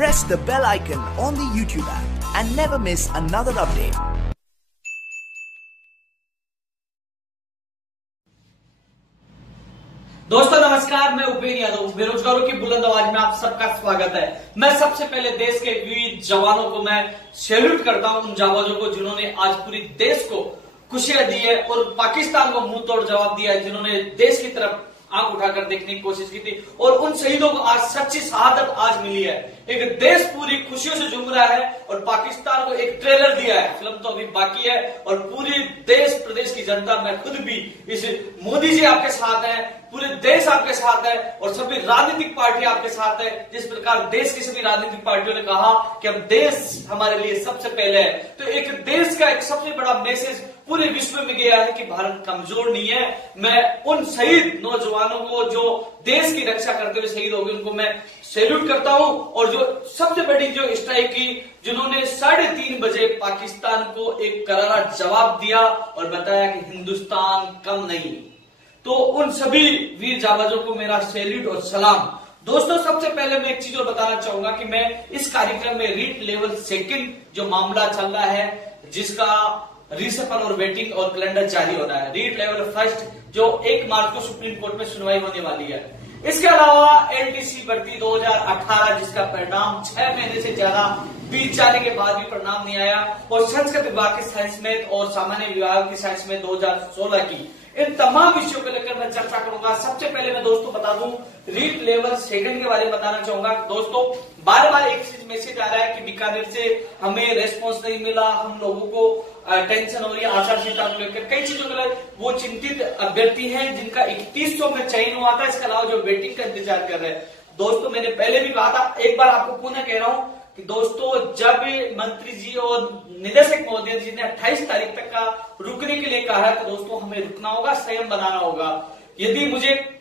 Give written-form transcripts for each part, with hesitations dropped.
press the bell icon on the YouTube app and never miss another update. दोस्तों नमस्कार, मैं उपेंद्र यादव। बेरोजगारों की बुलंद आवाज में आप सबका स्वागत है। मैं सबसे पहले देश के वीर जवानों को मैं सैल्यूट करता हूं, उन जाबाजों को जिन्होंने आज पूरी देश को खुशियां दी है और पाकिस्तान को मुंह तोड़ जवाब दिया है, जिन्होंने देश की तरफ आंख उठाकर देखने की कोशिश की थी और उन शहीदों को आज सच्ची शहादत आज मिली है। एक देश पूरी खुशियों से झूम रहा है और पाकिस्तान को एक ट्रेलर दिया है, फिल्म तो अभी बाकी है। और पूरी देश प्रदेश की जनता, मैं खुद भी इस मोदी जी आपके साथ है, पूरे देश आपके साथ है और सभी राजनीतिक पार्टी आपके साथ है। जिस प्रकार देश की सभी राजनीतिक पार्टियों ने कहा कि अब देश हमारे लिए सबसे पहले है, तो एक देश का एक सबसे बड़ा मैसेज पूरे विश्व में गया है कि भारत कमजोर नहीं है। मैं उन शहीद नौजवानों को जो देश की रक्षा करते हुए शहीद हो गए, उनको मैं सैल्यूट करता हूं। और जो सबसे बड़ी जो स्ट्राइक की, जिन्होंने 3:30 बजे पाकिस्तान को एक करारा जवाब दिया और बताया कि हिंदुस्तान कम नहीं, तो उन सभी वीर जाबाजों को मेरा सैल्यूट और सलाम। दोस्तों सबसे पहले मैं एक चीज और बताना चाहूंगा कि मैं इस कार्यक्रम में रीट लेवल सेकंड जो मामला चल रहा है, जिसका रीसफल और वेटिंग और कैलेंडर जारी हो रहा है, रीट लेवल फर्स्ट जो 1 मार्च को सुप्रीम कोर्ट में सुनवाई होने वाली है। इसके अलावा एलटीसी भर्ती 2018 जिसका परिणाम 6 महीने से ज्यादा बीत जाने के बाद भी परिणाम नहीं आया, और संस्कृत विभाग की साइंस में और सामान्य विभाग की साइंस में 2016 की, इन तमाम विषयों को लेकर मैं चर्चा करूंगा। सबसे पहले मैं दोस्तों बता दूं, रीट लेवल सेकंड के बारे में बताना चाहूंगा। दोस्तों बार बार एक चीज मैसेज आ रहा है कि बीकानेर से हमें रेस्पॉन्स नहीं मिला, हम लोगों को टेंशन हो रही है आचार संहिता को लेकर, कई चीजों को लेकर वो चिंतित अभ्यर्थी हैं जिनका 3100 में चयन हुआ था। इसके अलावा जो वेटिंग का इंतजार कर रहे हैं, दोस्तों मैंने पहले भी कहा था, एक बार आपको पुनः कह रहा हूं कि दोस्तों जब मंत्री जी और निदेशक महोदय जी ने 28 तारीख तक का रुकने के लिए कहा है, तो दोस्तों हमें रुकना होगा, संयम बनाना होगा। यदि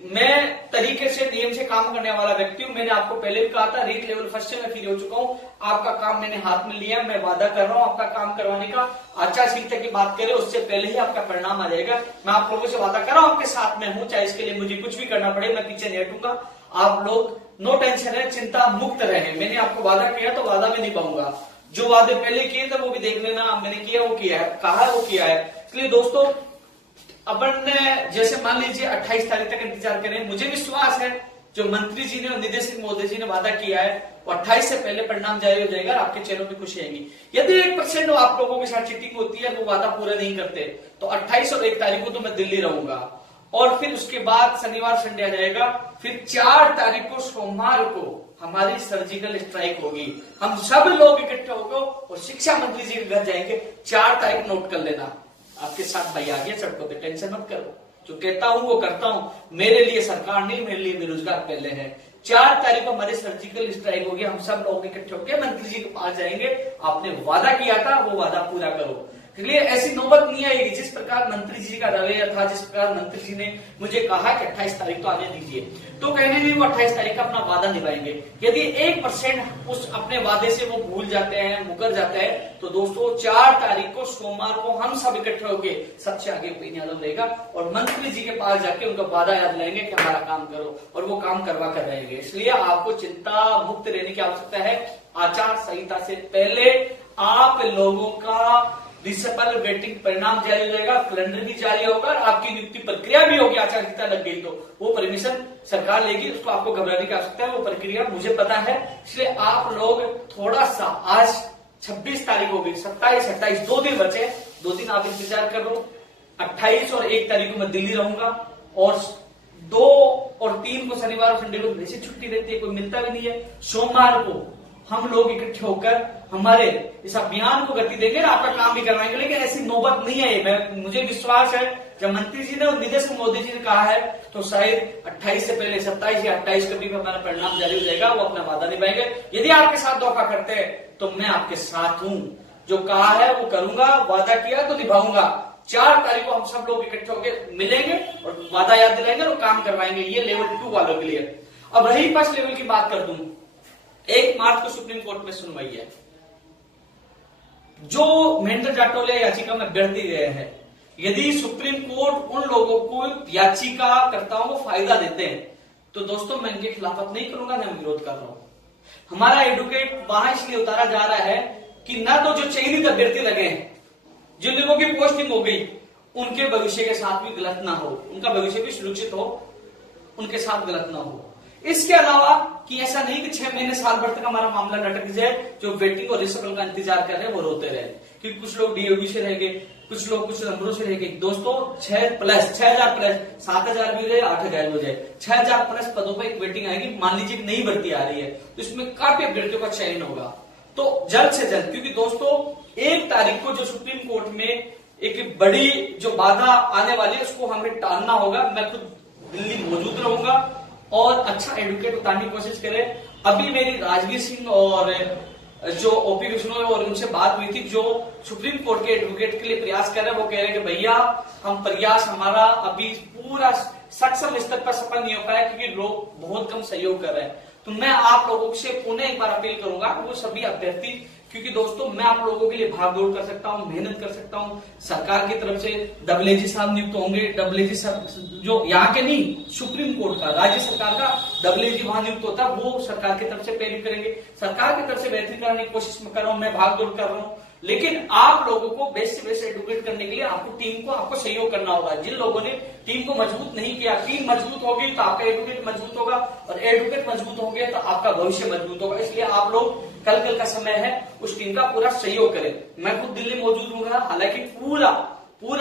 मैं तरीके से नियम से काम करने वाला व्यक्ति हूं, मैंने आपको पहले भी कहा था, रीट लेवल फर्स्ट से मैं फ्री हो चुका हूं, आपका काम मैंने हाथ में लिया, मैं वादा कर रहा हूं आपका काम करवाने का। आचार संहिता की बात करें उससे पहले ही आपका परिणाम आ जाएगा। मैं आप लोगों से वादा कर रहा हूं, आपके साथ में हूं, चाहे इसके लिए मुझे कुछ भी करना पड़े, मैं पीछे नहीं हटूंगा। आप लोग नो टेंशन है, चिंता मुक्त रहे। मैंने आपको वादा किया तो वादा में निभाऊंगा। जो वादे पहले किए थे वो भी देख लेना, मैंने किया वो किया है, कहा है वो किया है। इसलिए दोस्तों अपन जैसे मान लीजिए 28 तारीख तक इंतजार करें, मुझे विश्वास है जो मंत्री जी ने और निदेशक महोदय जी ने वादा किया है वो 28 से पहले परिणाम जारी हो जाएगा, आपके चेहरों में खुशी आएगी। यदि 1% आप लोगों के साथ चीटिंग होती है, वो वादा पूरा नहीं करते, तो 28 और 1 तारीख को तो मैं दिल्ली रहूंगा, और फिर उसके बाद शनिवार संडे आ जाएगा। फिर 4 तारीख को सोमवार को हमारी सर्जिकल स्ट्राइक होगी, हम सब लोग इकट्ठे होकर और शिक्षा मंत्री जी के घर जाएंगे। 4 तारीख नोट कर लेना, आपके साथ भाई आ गया सड़कों पे, टेंशन मत करो, जो कहता हूं वो करता हूं। मेरे लिए सरकार नहीं, मेरे लिए बेरोजगार पहले है। 4 तारीख को हमारी सर्जिकल स्ट्राइक होगी, हम सब लोग इकट्ठे होकर मंत्री जी के पास जाएंगे। आपने वादा किया था वो वादा पूरा करो। इसलिए ऐसी नौबत नहीं आएगी। जिस प्रकार मंत्री जी का रवैया था, जिस प्रकार मंत्री जी ने मुझे कहा कि 28 तारीख तो आने दीजिए, तो कहने नहीं वो 28 तारीख का अपना वादा निभाएंगे। यदि 1% उस अपने वादे से वो भूल जाते हैं, मुकर जाते हैं, तो दोस्तों 4 तारीख को सोमवार को हम सब इकट्ठे होकर, सबसे आगे उपेंद्र यादव रहेगा और मंत्री जी के पास जाके उनका वादा याद लाएंगे कि हमारा काम करो, और वो काम करवा कर रहेंगे। इसलिए आपको चिंता मुक्त रहने की आवश्यकता है। आचार संहिता से पहले आप लोगों का रिसफल वेटिंग परिणाम जारी हो जाएगा, कैलेंडर भी जारी होगा, आपकी नियुक्ति प्रक्रिया भी होगी। आचार संहिता लग गई तो वो परमिशन सरकार लेगी, उसको आपको घबराने की आवश्यकता है, वो प्रक्रिया मुझे पता है। इसलिए आप लोग थोड़ा सा, आज 26 तारीख हो गई, 27, 28 2 दिन बचे, 2 दिन आप इंतजार कर लो। 28 और 1 तारीख को मैं दिल्ली रहूंगा, और 2 और 3 को शनिवार और संडे को वैसे छुट्टी रहती है, कोई मिलता भी नहीं है। सोमवार को हम लोग इकट्ठे होकर हमारे इस अभियान को गति देंगे, आपका काम भी करवाएंगे। लेकिन ऐसी नौबत नहीं है, मुझे विश्वास है जब मंत्री जी ने और निदेशक मोदी जी ने कहा है, तो शायद 28 से पहले 27 या 28 कभी भी हमारा परिणाम जारी हो जाएगा, वो अपना वादा निभाएंगे। यदि आपके साथ धोखा करते हैं तो मैं आपके साथ हूं, जो कहा है वो करूंगा, वादा किया तो निभाऊंगा। 4 तारीख को हम सब लोग इकट्ठे होकर मिलेंगे और वादा याद दिलाएंगे और काम करवाएंगे। ये लेवल 2 वालों के लिए। अब रही फर्स्ट लेवल की बात कर दूं, 1 मार्च को सुप्रीम कोर्ट में सुनवाई है। जो महेंद्र जाटोलिया याचिका में अभ्यर्थी गए हैं, यदि सुप्रीम कोर्ट उन लोगों को याचिकाकर्ताओं को फायदा देते हैं, तो दोस्तों मैं इनके खिलाफत नहीं करूंगा, मैं विरोध कर रहा हूं। हमारा एडवोकेट वहां इसलिए उतारा जा रहा है कि ना तो जो चयनित अभ्यर्थी लगे हैं, जिन लोगों की पोस्टिंग हो गई, उनके भविष्य के साथ भी गलत ना हो, उनका भविष्य भी सुरक्षित हो, उनके साथ गलत ना हो। इसके अलावा कि ऐसा नहीं कि 6 महीने साल भर तक हमारा मामला लटक जाए, जो वेटिंग और रिसफल का इंतजार कर रहे हैं वो रोते रहे, क्योंकि कुछ लोग डीओबी से रह गए, कुछ लोग कुछ नंबरों से रह गए। दोस्तों 6000 प्लस 7000 भी रहे, 8000 हो जाए, 6000 प्लस पदों पर एक वेटिंग आएगी। मान लीजिए कि नई भर्ती आ रही है तो इसमें काफी अभ्यर्थियों का चयन होगा, तो जल्द से जल्द, क्योंकि दोस्तों 1 तारीख को जो सुप्रीम कोर्ट में एक बड़ी जो बाधा आने वाली है उसको हमें टालना होगा। मैं खुद दिल्ली मौजूद रहूंगा और अच्छा एडवोकेट उतारने की कोशिश करें। अभी मेरी राजवीर सिंह और जो ओपी विष्णु और उनसे बात हुई थी, जो सुप्रीम कोर्ट के एडवोकेट के लिए प्रयास कर रहे हैं, वो कह रहे हैं कि भैया हम प्रयास हमारा अभी पूरा सक्षम स्तर पर सफल नहीं हो पाया क्योंकि लोग बहुत कम सहयोग कर रहे हैं। तो मैं आप लोगों से पुनः एक बार अपील करूंगा, वो सभी अभ्यर्थी, क्योंकि दोस्तों मैं आप लोगों के लिए भाग दौड़ कर सकता हूं, मेहनत कर सकता हूं। सरकार की तरफ से डब्ल्यूजी साहब नियुक्त होंगे, डब्ल्यूजी साहब जो यहाँ के नहीं, सुप्रीम कोर्ट का, राज्य सरकार का डब्ल्यूजी वहां नियुक्त होता है, वो सरकार की तरफ से प्रेरित करेंगे। सरकार की तरफ से बेहतरीन कराने की कोशिश कर रहा हूं, मैं भाग दौड़ कर रहा हूं, लेकिन आप लोगों को बेस्ट से बेस्ट एडवोकेट करने के लिए आपको टीम को आपको सहयोग करना होगा। जिन लोगों ने टीम को मजबूत नहीं किया, टीम मजबूत होगी तो आपका एडवोकेट मजबूत होगा, और एडवोकेट मजबूत होंगे तो आपका भविष्य मजबूत होगा। इसलिए आप लोग कल का समय है, उस टीम का पूरा सहयोग करें। मैं खुद दिल्ली मौजूद हूँ, हालांकि पूरा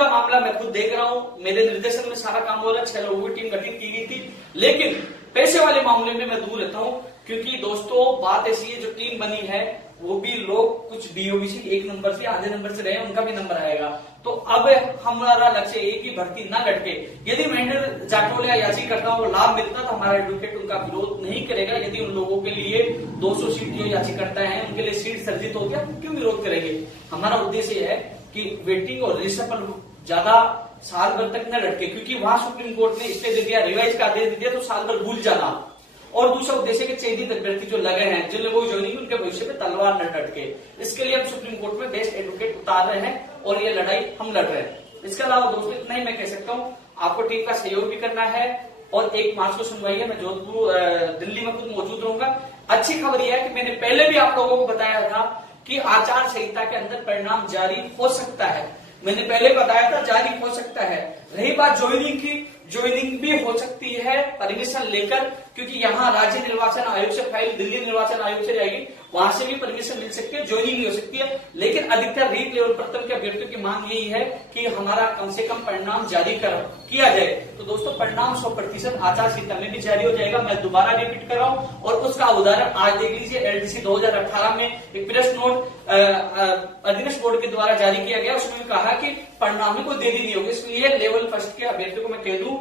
मामला मैं खुद देख रहा हूँ, मेरे निर्देशन में सारा काम हो रहा है। 6 लोगों की टीम गठित की गई थी, लेकिन पैसे वाले मामले में मैं दूर रहता हूँ, क्योंकि दोस्तों बात ऐसी है, जो टीम बनी है वो भी लोग कुछ डीओबी से 1 नंबर से आधे नंबर से रहे, उनका भी नंबर आएगा। तो अब हमारा लक्ष्य एक ही भर्ती ना लटके। यदि महेंद्र जाटोल या याचिकाकर्ताओं को लाभ मिलता तो हमारा एडवोकेट उनका विरोध नहीं करेगा। यदि उन लोगों के लिए 200 सीट जो याचिकाकर्ता है उनके लिए सीट सर्जित हो गया, क्यों विरोध करेंगे। हमारा उद्देश्य है कि वेटिंग और रिसफल ज्यादा साल भर तक न लटके, क्योंकि वहां सुप्रीम कोर्ट ने स्टे दे दिया, रिवाइज का आदेश दे दिया, तो साल भर भूल जाना। और दूसरा उद्देश्य के चयनित अभ्यर्थी जो लगे हैं, जिन लोगों को ज्वाइनिंग, उनके भविष्य में तलवार न लटके। इसके लिए हम सुप्रीम कोर्ट में बेस्ट एडवोकेट उतार रहे हैं और ये लड़ाई हम लड़ रहे हैं। इसके अलावा दोस्तों इतना ही मैं कह सकता हूँ, आपको टीम का सहयोग भी करना है। और 1 मार्च को सुनवाई है, मैं जोधपुर दिल्ली में खुद मौजूद रहूंगा। अच्छी खबर यह है कि मैंने पहले भी आप लोगों को बताया था कि आचार संहिता के अंदर परिणाम जारी हो सकता है। मैंने पहले बताया था जारी हो सकता है। रही बात ज्वाइनिंग की, ज्वाइनिंग भी हो सकती है परमिशन लेकर, क्योंकि यहाँ राज्य निर्वाचन आयोग से फाइल दिल्ली निर्वाचन आयोग से जाएगी, वहां से भी परमिशन मिल सकती है, ज्वाइनिंग भी हो सकती है। लेकिन अधिकतर रीट लेवल प्रथम के अभ्यर्थियों की मांग यही है कि हमारा कम से कम परिणाम जारी किया जाए। तो दोस्तों परिणाम 100% आचार संहिता में भी जारी हो जाएगा। मैं दोबारा रिपीट कर रहा हूं, और उसका उदाहरण आज देख लीजिए। एलडीसी 2018 में एक प्रेस नोट अधिनियम बोर्ड के द्वारा जारी किया गया, उसमें कहा कि परिणाम में कोई देरी नहीं होगी। इसलिए लेवल फर्स्ट के अभ्यर्थियों को मैं कह दूं,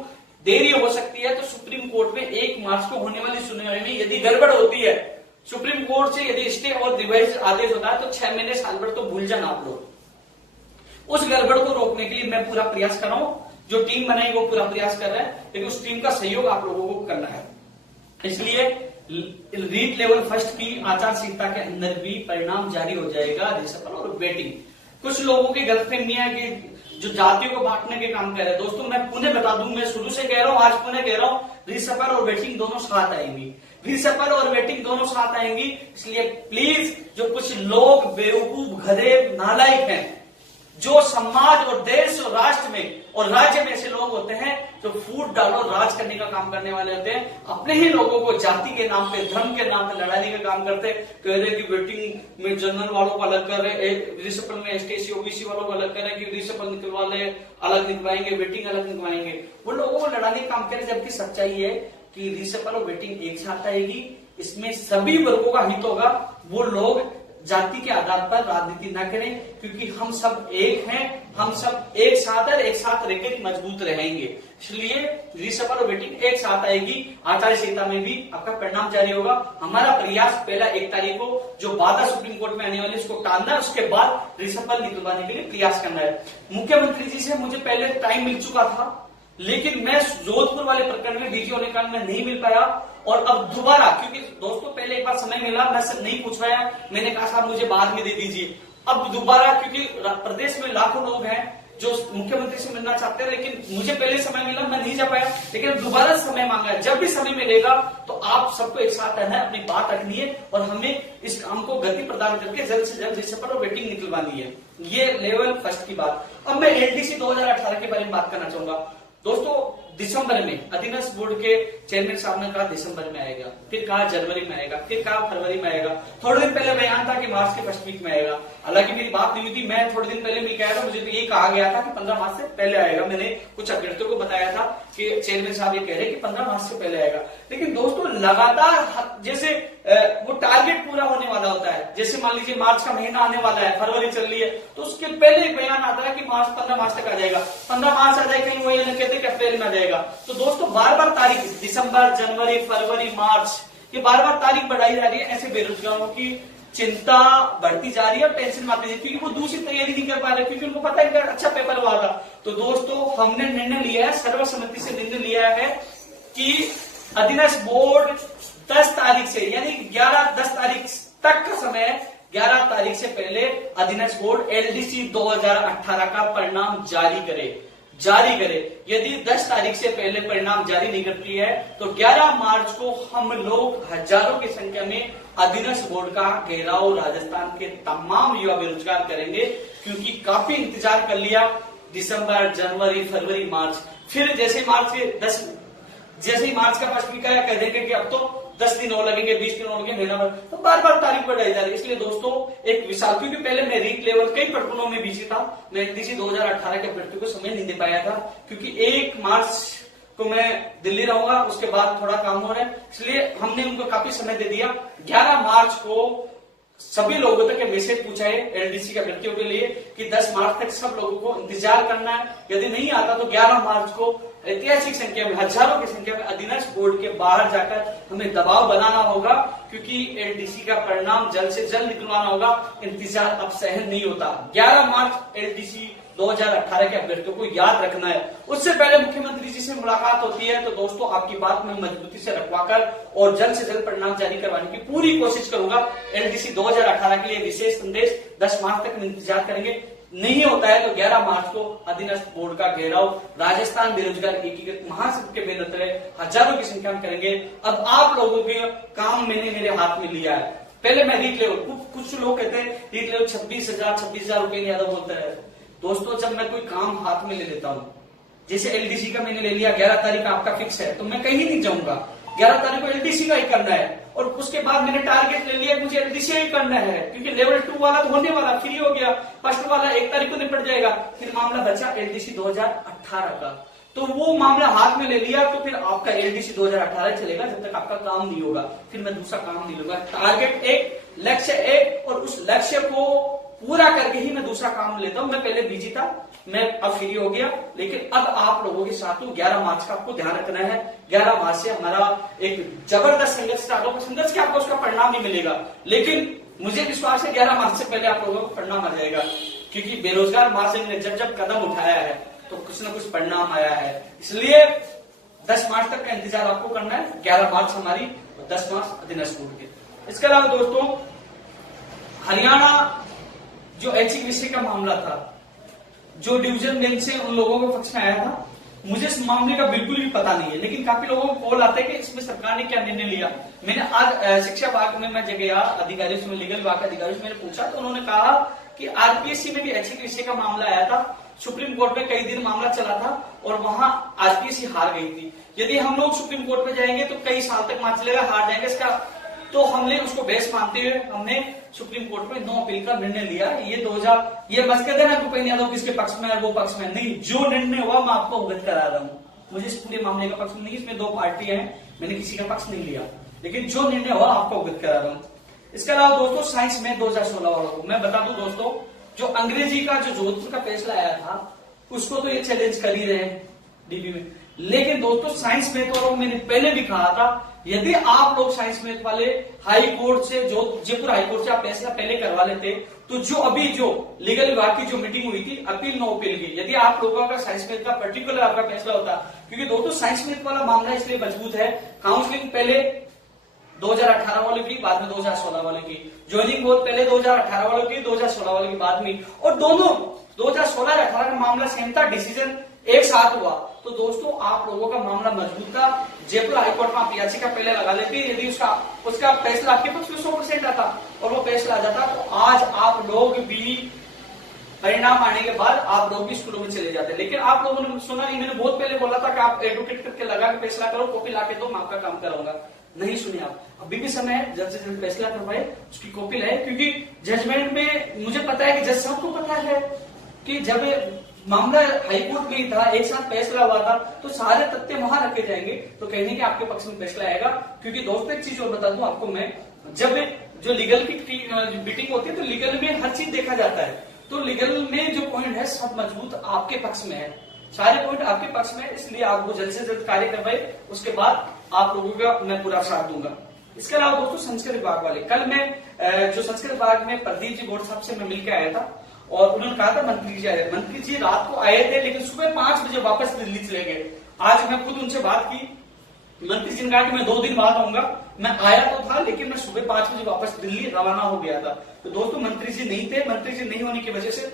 देरी हो सकती है तो सुप्रीम कोर्ट में 1 मार्च को होने वाली सुनवाई में यदि गड़बड़ होती है, सुप्रीम कोर्ट से यदि स्टे और रिवाइज आदेश होता है, तो 6 महीने साल भर तो भूल जाना आप लोग। उस गड़बड़ को रोकने के लिए मैं पूरा प्रयास कर रहा हूं, जो टीम बनाई वो पूरा प्रयास कर रहे हैं, लेकिन उस टीम का सहयोग आप लोगों को करना है। इसलिए रीट लेवल फर्स्ट की आचार संहिता के अंदर भी परिणाम जारी हो जाएगा, रिसफल और वेटिंग। कुछ लोगों की गलतफहमी है कि जो जातियों को बांटने के काम कर रहे हैं। दोस्तों मैं पुनः बता दूं, मैं शुरू से कह रहा हूं, आज पुनः कह रहा हूं, रिसफल और वेटिंग दोनों साथ आएंगी, रिसफल और वेटिंग दोनों साथ आएंगी। इसलिए प्लीज जो कुछ लोग बेवकूफ, गधे, नालायक हैं, जो समाज और देश और राष्ट्र में और राज्य में ऐसे लोग होते हैं जो फूट डालो राज करने का काम करने वाले होते हैं, अपने ही लोगों को जाति के नाम पे, धर्म के नाम पे लड़ाने का काम करते हैं। कह रहे कि वेटिंग में जनरल वालों को अलग कर रहे, रिसफल में एसटी ओबीसी वालों को अलग कर रहे, कि रिसफल निकलवा ले अलग निकलवाएंगे, वेटिंग अलग निकलवाएंगे। वो लोगों को लड़ाने का काम करें, जबकि सच्चाई है कि रिसफल और वेटिंग एक साथ आएगी। इसमें सभी वर्गों का हित होगा। वो लोग जाति के आधार पर राजनीति ना करें, क्योंकि हम सब एक हैं, हम सब एक साथ है, एक साथ रहकर मजबूत रहेंगे। इसलिए रिसफल और वेटिंग एक साथ आएगी। आचार संहिता में भी आपका परिणाम जारी होगा। हमारा प्रयास पहला 1 तारीख को जो बाधा सुप्रीम कोर्ट में आने वाली उसको टालना है, उसके बाद रिसफल निकलवाने के लिए प्रयास करना है। मुख्यमंत्री जी से मुझे पहले टाइम मिल चुका था, लेकिन मैं जोधपुर वाले प्रकरण में बिजी होने के कारण मैं नहीं मिल पाया। और अब दोबारा, क्योंकि दोस्तों पहले एक बार समय मिला, मैं सब नहीं पूछ पाया, मैंने कहा साहब मुझे बाद में दे दीजिए। अब दोबारा, क्योंकि प्रदेश में लाखों लोग हैं, जो मुख्यमंत्री से मिलना चाहते हैं, लेकिन मुझे पहले समय मिला, मैं नहीं जा पाया, लेकिन दोबारा समय मांगा है। जब भी समय मिलेगा तो आप सबको एक साथ रहना है, अपनी बात रखनी है और हमें इस काम को गति प्रदान करके जल्द से जल्द जिससे पर वेटिंग निकलवानी है। ये लेवल फर्स्ट की बात। अब मैं एलडीसी 2018 के बारे में बात करना चाहूंगा। दोस्तों, दिसंबर में अधीनस्थ बोर्ड के चेयरमैन साहब ने कहा दिसंबर में आएगा, फिर कहा जनवरी में आएगा, फिर कहा फरवरी में आएगा। थोड़े दिन पहले बयान था कि मार्च के फर्स्ट वीक में आएगा। हालांकि मेरी बात नहीं हुई थी, मैं थोड़े दिन पहले मिल के आया था, मुझे तो ये कहा गया था कि 15 मार्च से पहले आएगा। मैंने कुछ अभ्यर्थियों को बताया था कि चेयरमैन साहब ये कह रहे हैं कि 15 मार्च से पहले आएगा। लेकिन दोस्तों, लगातार जैसे वो टारगेट पूरा होने वाला होता है, जैसे मान लीजिए मार्च का महीना आने वाला है, फरवरी चल रही है, तो उसके पहले एक बयान आता है कि मार्च 15 मार्च तक आ जाएगा, 15 मार्च आ जाए, कहीं वो ये न कहते कि अप्रैल में आ जाएगा। तो दोस्तों, बार बार तारीख, दिसंबर, जनवरी, फरवरी, मार्च, ये बार बार तारीख बढ़ाई जा रही है। ऐसे बेरोजगारों की चिंता बढ़ती जा रही है और टेंशन में आती है, क्योंकि वो दूसरी तैयारी नहीं कर पा रहे, क्योंकि उनको पता है कि अच्छा पेपर हुआ था। तो दोस्तों, हमने निर्णय लिया है, सर्वसम्मति से निर्णय लिया है कि अधीनस्थ बोर्ड 10 तारीख से, यानी 10 तारीख तक का समय है, 11 तारीख से पहले अधीनस्थ बोर्ड एलडीसी 2018 का परिणाम जारी करे। यदि 10 तारीख से पहले परिणाम जारी नहीं करती है तो 11 मार्च को हम लोग हजारों की संख्या में अधीनस्थ बोर्ड का घेराव राजस्थान के तमाम युवा बेरोजगार करेंगे, क्योंकि काफी इंतजार कर लिया। दिसंबर, जनवरी, फरवरी, मार्च, फिर जैसे ही मार्च का फर्स्ट वीक आया, कह देंगे कि अब तो 10 दिन और लगेंगे, 20 दिन और लगेंगे, महीना भर, तो बार बार तारीख बढ़ाई जा रही है। इसलिए दोस्तों, एक विशाल, क्योंकि पहले मैं रीट लेवल कई प्रकरणों में बिजी था, मैं एलडीसी 2018 के अभ्यर्थियों को समय नहीं दे पाया था, क्योंकि 1 मार्च को मैं दिल्ली रहूंगा, उसके बाद थोड़ा काम हो रहा है, इसलिए हमने उनको काफी समय दे दिया। 11 मार्च को सभी लोगों तक मैसेज पूछा है एलडीसी के अभ्यर्थियों के लिए कि 10 मार्च तक सब लोगों को इंतजार करना है। यदि नहीं आता तो 11 मार्च को ऐतिहासिक संख्या में, हजारों की संख्या में अधीनस्थ बोर्ड के बाहर जाकर हमें दबाव बनाना होगा, क्योंकि एलडीसी का परिणाम जल्द से जल्द निकलवाना होगा। इंतजार अब सहन नहीं होता। 11 मार्च एलडीसी 2018 के अभ्यर्थियों को याद रखना है। उससे पहले मुख्यमंत्री जी से मुलाकात होती है, तो दोस्तों, आपकी बात मैं मजबूती से रखवाकर और जल्द से जल्द परिणाम जारी करवाने की पूरी कोशिश करूंगा। एलडीसी 2018 के लिए विशेष संदेश, 10 मार्च तक इंतजार करेंगे। नहीं होता है तो 11 मार्च को अधीनस्थ बोर्ड का घेराव राजस्थान बेरोजगार एकीकृत महासंघ के बेनतरे हजारों की संख्या में करेंगे। अब आप लोगों के काम मैंने मेरे हाथ में लिया है। पहले मैं रीट लेवल, कुछ लोग कहते हैं रीट लेवल 26,000 रुपए ज्यादा बोलते हैं। दोस्तों, जब मैं कोई काम हाथ में ले लेता हूं, जैसे एलडीसी का मैंने ले लिया, 11 तारीख आपका फिक्स है, तो मैं कहीं नहीं जाऊंगा, 11 तारीख को एलडीसी का ही करना है। और उसके बाद मैंने टारगेट ले लिया, मुझे एलडीसी ही करना है, क्योंकि लेवल 2 वाला तो होने वाला, फ्री हो गया, फर्स्ट वाला 1 तारीख को निपट जाएगा। फिर मामला बचा एलडीसी 2018 का, तो वो मामला हाथ में ले लिया, तो फिर आपका एलडीसी 2018 चलेगा जब तक आपका काम नहीं होगा। फिर मैं दूसरा काम नहीं लूंगा। टारगेट 1, लक्ष्य 1, और उस लक्ष्य को पूरा करके ही मैं दूसरा काम लेता हूं। मैं पहले बिजी था, मैं अब फ्री हो गया, लेकिन अब आप लोगों के साथ हूं। 11 मार्च का आपको ध्यान रखना है। 11 मार्च से हमारा एक जबरदस्त संघर्ष स्टार्ट होगा। संघर्ष के आपको उसका परिणाम नहीं मिलेगा, लेकिन मुझे विश्वास है 11 मार्च से पहले आप लोगों को परिणाम आ जाएगा, क्योंकि बेरोजगार महासंघ ने जब कदम उठाया है तो कुछ न कुछ परिणाम आया है। इसलिए 10 मार्च तक का इंतजार आपको करना है। 11 मार्च हमारी और 10 मार्च अधीनस्थ बोर्ड के। इसके अलावा दोस्तों, हरियाणा जो ऐच्छिक विषय का मामला था, जो डिवीजन बेंच से उन लोगों के पक्ष में आया था, मुझे इस मामले का बिल्कुल भी पता नहीं है, लेकिन काफी लोगों को कॉल आते हैं कि इसमें सरकार ने क्या निर्णय लिया। मैंने आज शिक्षा विभाग में मैं गया, अधिकारियों से, लीगल विभाग के अधिकारियों से मैंने पूछा, तो उन्होंने कहा कि आरपीएससी में भी ऐच्छिक विषय का मामला आया था, सुप्रीम कोर्ट में कई दिन मामला चला था और वहां आरपीएससी हार गई थी। यदि हम लोग सुप्रीम कोर्ट में जाएंगे तो कई साल तक मामला चलेगा, हार जाएंगे इसका, तो हमने उसको बेस मानते हुए हमने सुप्रीम कोर्ट में 9 अपील का निर्णय लिया। ये मत कर देना भूपेंद्र यादव किसके पक्ष में है, वो पक्ष में नहीं, जो निर्णय हुआ मैं आपको अवगत करा रहा हूँ। मुझे इस पूरे मामले का पक्ष नहीं, इसमें 2 पार्टियां हैं, मैंने किसी का पक्ष नहीं लिया, लेकिन जो निर्णय हुआ आपको अवगत करा रहा हूँ। इसके अलावा दोस्तों, साइंस में 2016 वालों को मैं बता दूं दोस्तों, जो अंग्रेजी का जो जोधपुर का फैसला आया था, उसको तो ये चैलेंज कर ही रहे हैं डीबी में, लेकिन दोस्तों साइंस मैथ वालों को मैंने पहले भी कहा था, यदि आप लोग साइंस मैथ वाले हाई कोर्ट से, जो जयपुर हाई कोर्ट से आप फैसला पहले करवा लेते, तो जो अभी जो लीगल विभाग की जो मीटिंग हुई थी, अपील 9 अपील की, यदि आप लोगों का साइंस मैथ का पर्टिकुलर आपका फैसला होता, क्योंकि दोस्तों साइंस मैथ वाला मामला इसलिए मजबूत है, काउंसलिंग पहले 2018 वाले की, बाद में 2016 वाले की, ज्वाइनिंग बहुत पहले 2018 वालों की, 2016 वाले की बाद में, और दोनों 2016 और 18 का मामला सेम था, डिसीजन एक साथ हुआ। तो दोस्तों आप लोगों का मामला मजबूत था। जयपुर हाईकोर्ट में आप याचिका पहले लगा लेते, यदि उसका फैसला आपके पक्ष में 100% आता और वो फैसला आ जाता तो आज आप लोग भी परिणाम आने के बाद आप लोग भी स्कूलों में चले जाते। लेकिन आप लोगों ने सुना नहीं, मैंने बहुत पहले बोला था कि आप एडवोकेट करके लगा के फैसला करो, कॉपी लाके दो, मैं आपका काम कराऊंगा। नहीं सुनिए आप, अभी भी समय है, जल्द से जल्द फैसला करवाए, उसकी कॉपी लाए। क्योंकि जजमेंट में मुझे पता है कि जज साहब को पता है कि जब मामला हाईकोर्ट में था, एक साथ फैसला हुआ था, तो सारे तथ्य वहां रखे जाएंगे, तो कहने के आपके पक्ष में फैसला आएगा। क्योंकि दोस्तों एक चीज और बता दूं आपको मैं, जब जो लीगल की बीटिंग होती है तो लीगल में हर चीज देखा जाता है। तो लीगल में जो पॉइंट है सब मजबूत आपके पक्ष में है, सारे पॉइंट आपके पक्ष में है, इसलिए आपको जल्द से जल्द कार्य करवाए, उसके बाद आप लोगों का मैं पूरा साथ दूंगा। इसके अलावा दोस्तों संस्कृत विभाग वाले, कल मैं जो संस्कृत विभाग में प्रदीप जी गौड़ साहब से मैं मिलकर आया था और उन्होंने कहा था मंत्री जी आए, मंत्री जी रात को आए थे लेकिन सुबह 5 बजे वापस दिल्ली चले गए। आज मैं खुद उनसे बात की, मंत्री जी ने कहा कि मैं 2 दिन बाद आऊंगा। मैं आया तो था लेकिन मैं सुबह 5 बजे वापस दिल्ली रवाना हो गया था। तो दोस्तों मंत्री जी नहीं थे, मंत्री जी नहीं होने की वजह से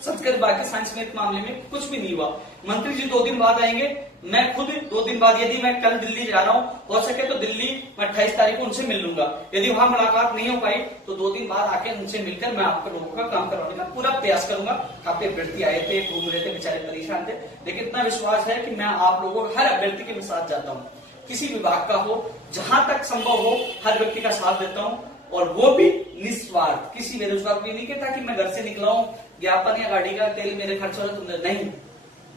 संस्कृत विभाग के साइंस में मामले में कुछ भी नहीं हुआ। मंत्री जी 2 दिन बाद आएंगे, मैं खुद 2 दिन बाद, यदि मैं कल दिल्ली जा रहा हूं, हो सके तो दिल्ली मैं 28 तारीख को उनसे मिल लूंगा। यदि वहां मुलाकात नहीं हो पाई तो 2 दिन बाद आके उनसे मिलकर मैं आपके लोगों का काम करवाने का पूरा प्रयास करूंगा। काफी अभ्यर्थी आए थे, घूम रहे थे, बेचारे परेशान थे, लेकिन इतना विश्वास है कि मैं आप लोगों को हर अभ्यर्थी के साथ जाता हूँ, किसी विभाग का हो, जहां तक संभव हो हर व्यक्ति का साथ देता हूं, और वो भी निस्वार्थ। किसी बेरोजगार को नहीं कहता कि मैं घर से निकला हूं, ज्ञापन या गाड़ी का तेल मेरे खर्च हो रहा, तुमने नहीं।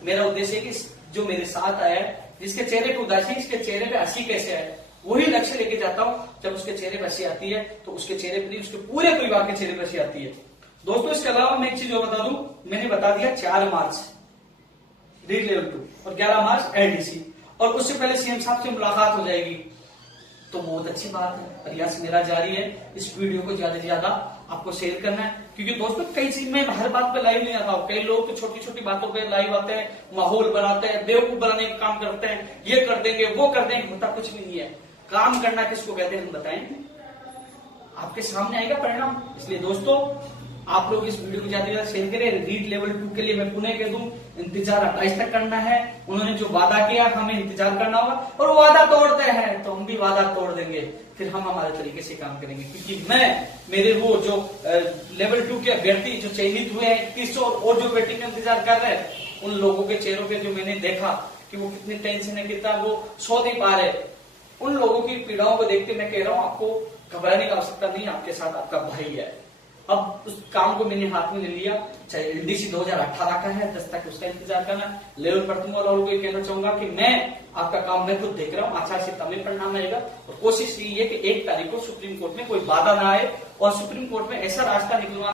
मेरा उद्देश्य है कि जो मेरे साथ आया, जिसके चेहरे पे उदासी, इसके चेहरे पे हंसी कैसे आए, वही लक्ष्य लेके जाता हूं। जब उसके चेहरे पर हंसी आती है तो उसके चेहरे पर नहीं, उसके पूरे परिवार के चेहरे पर हंसी आती है। दोस्तों इसके अलावा मैं एक चीज और बता दूं, मैंने बता दिया 4 मार्च रीड लेवल 2 और 11 मार्च एलडीसी, और उससे पहले सीएम साहब से मुलाकात हो जाएगी, तो बहुत अच्छी बात है। प्रयास मेरा जारी है, इस वीडियो को ज्यादा से ज्यादा आपको शेयर करना है। क्योंकि दोस्तों कई चीज में हर बात पे लाइव नहीं आता हूं, कई लोग तो छोटी छोटी बातों पे लाइव आते हैं, माहौल बनाते हैं, बेवकूफ बनाने का काम करते हैं, ये कर देंगे वो कर देंगे, होता कुछ भी नहीं है। काम करना किसको कहते हैं हम बताएं, आपके सामने आएगा परिणाम। इसलिए दोस्तों आप लोग इस वीडियो को ज्यादा से ज्यादा शेयर करें। रीड लेवल 2 के लिए मैं पुनः कह दूं, इंतजार 28 तक करना है। उन्होंने जो वादा किया हमें इंतजार करना होगा, और वो वादा तोड़ते हैं तो हम भी वादा तोड़ देंगे, फिर हम हमारे तरीके से काम करेंगे। क्योंकि मेरे वो जो लेवल 2 के अभ्यर्थी जो चयनित हुए हैं 3100 और जो वेटिंग में इंतजार कर रहे हैं, उन लोगों के चेहरों पे जो मैंने देखा कि वो कितनी टेंशन है, कितना वो सो नहीं पा रहे, उन लोगों की पीड़ाओं को देखते मैं कह रहा हूं आपको घबराने की आवश्यकता नहीं, आपके साथ आपका भाई है। अब उस काम को मैंने हाथ में ले लिया, चाहे एलडीसी 2018 का है, 10 तक उसका इंतजार करना। लेवल पर तुम और लोगों को कहना चाहूंगा कि मैं आपका काम मैं खुद देख रहा हूं, आचार संहिता में परिणाम आएगा, और कोशिश यही है कि 1 तारीख को सुप्रीम कोर्ट में कोई बाधा ना आए और सुप्रीम कोर्ट में ऐसा रास्ता निकलवा